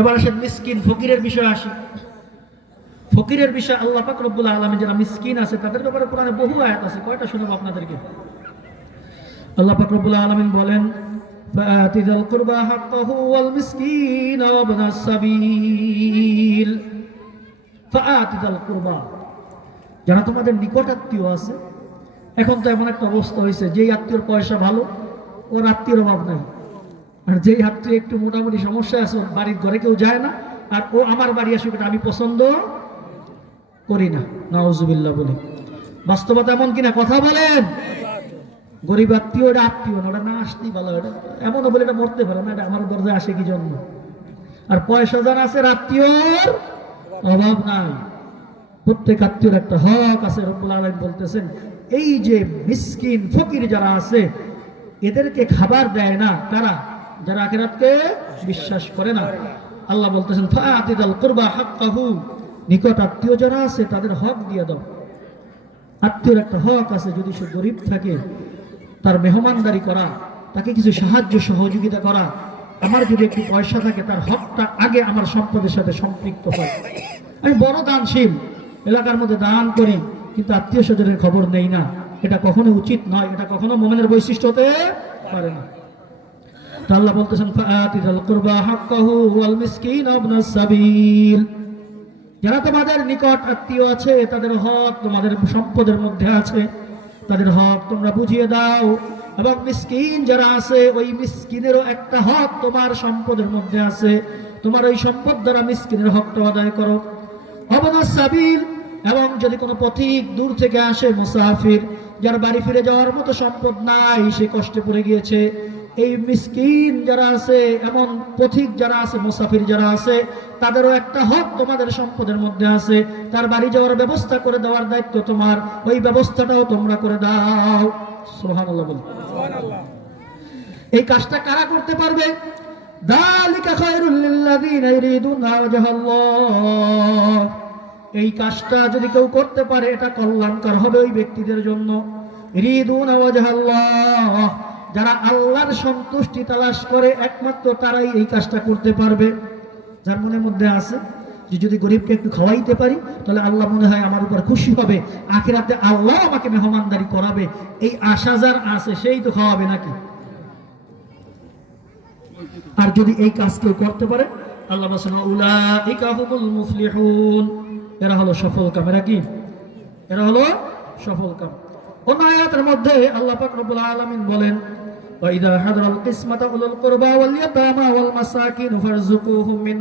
এবার আসেন মিসকিন ফকিরের বিষয় আসি। ফকিরের বিষয় আল্লাহ পাক রব্বুল আলামিন যারা মিসকিন আছে তাদের ব্যাপারে কোরআনে বহু আয়াত আছে, কয়টা শোনাবো আপনাদেরকে। আল্লাহ পাক রব্বুল আলামিন বলেন ফাআতি যাল কুরবা হাক্কাহু ওয়াল মিসকিন ওয়া ইবনাস সাবিল। ফাআতি যাল কুরবা, যারা তোমাদের নিকট আত্মীয় আছে। এখন তো এমন একটা অবস্থা হয়েছে, যেই আত্মীয়র পয়সা ভালো ওর আত্মীয়র অভাব নাই, আর যেই আত্মীয় একটু মোটামুটি সমস্যা আছে বাড়ির ঘরে কেউ যায় না, আর ও আমার বাড়ি আসুক এটা আমি পছন্দ করি না। নাউজুবিল্লাহ বলি, বাস্তবতা এমন কিনা? কথা বলেন। গরিব আত্মীয় এটা আত্মীয় না, ওটা না আসতেই ভালো। এটা এমনও বলে এটা মরতে পারে না, এটা আমার দরজায় আসে কি জন্য? আর পয়সা যারা আছে আত্মীয়র অভাব নাই। প্রত্যেক আত্মীয়র একটা হক আছে। রব্বুল আলামিন বলতেছেন এই যে মিসকিন ফকির যারা আছে এদেরকে খাবার দেয় না কারা? যারা আখিরাতকে বিশ্বাস করে না। আল্লাহ বলতেছেন ফাআতি যাল কুরবা হাক্কাহু, নিকট আত্মীয় যারা আছে তাদের হক দিয়ে দাও। আত্মীয়র একটা হক আছে, যদি সে গরিব থাকে তার মেহমানদারি করা, তাকে কিছু সাহায্য সহযোগিতা করা। আমার যদি একটু পয়সা থাকে তার হকটা আগে আমার সম্পদের সাথে সম্পৃক্ত হয়। আমি বড় দানশীল, এলাকার মধ্যে দান করি, কিন্তু আত্মীয় স্বজনের খবর নেই না, এটা কখনো উচিত নয়, এটা কখনো মুমিনের বৈশিষ্ট্য হতে পারে না। তো আল্লাহ বলতেছেন ফাআতি যাল কুরবা হাক্কাহু ওয়াল মিসকিন ওয়া ইবনাস সাবিল, যারা তোমাদের নিকট আত্মীয় আছে তাদের হক তোমাদের সম্পদের মধ্যে আছে, তাদের হক তোমরা বুঝিয়ে দাও। এবং মিসকিন যারা আছে ওই মিসকিনেরও একটা হক তোমার সম্পদের মধ্যে আছে, তোমার ওই সম্পদ দ্বারা মিসকিনের হকটা আদায় করো। ইবনাস সাবিল, এবং যদি কোনো পথিক দূর থেকে আসে, মুসাফির, যার বাড়ি ফিরে যাওয়ার মতো সম্পদ নাই, সে কষ্টে পড়ে গিয়েছে, এই মিসকিন যারা আছে, এমন পথিক যারা আছে, মুসাফির যারা আছে, তাদেরও একটা হক তোমাদের সম্পদের মধ্যে আছে। তার বাড়ি যাওয়ার ব্যবস্থা করে দেওয়ার দায়িত্ব তোমার, ওই ব্যবস্থাটাও তোমরা করে দাও। সুবহানাল্লাহ বল। এই কাজটা কারা করতে পারবে? যালিকা খায়রুল লিল্লাযিনা ইউরিদুনা ওয়াজহাল্লাহ, এই কাজটা যদি কেউ করতে পারে এটা কল্যাণকর হবে ওই ব্যক্তিদের জন্য। ইউরিদুনা ওয়াজহাল্লাহ, যারা আল্লাহর সন্তুষ্টি তালাশ করে একমাত্র তারাই এই কাজটা করতে পারবে। যার মনের মধ্যে আছে যে যদি গরিবকে একটু খাওয়াইতে পারি তাহলে আল্লাহ মনে হয় আমার উপর খুশি হবে, আখিরাতে আল্লাহ আমাকে মেহমানদারি করাবে, এই আশা যার আছে সেই তো খাওয়াবে নাকি? আর যদি এই কাজ কেউ করতে পারে, আল্লাহ বলেন উলাইকা হুমুল মুফলিহুন, এরা হলো সফল কাম। এরা কি? এরা হলো সফল কাম। অন্য আয়াতের মধ্যে আল্লাহ পাক রব্বুল আলামিন বলেন ওয়া ইযা হাদারাল কিসমাতা উলুল কুরবা ওয়াল ইয়াতামা ওয়াল মাসাকিন ফারযুকুহুম মিন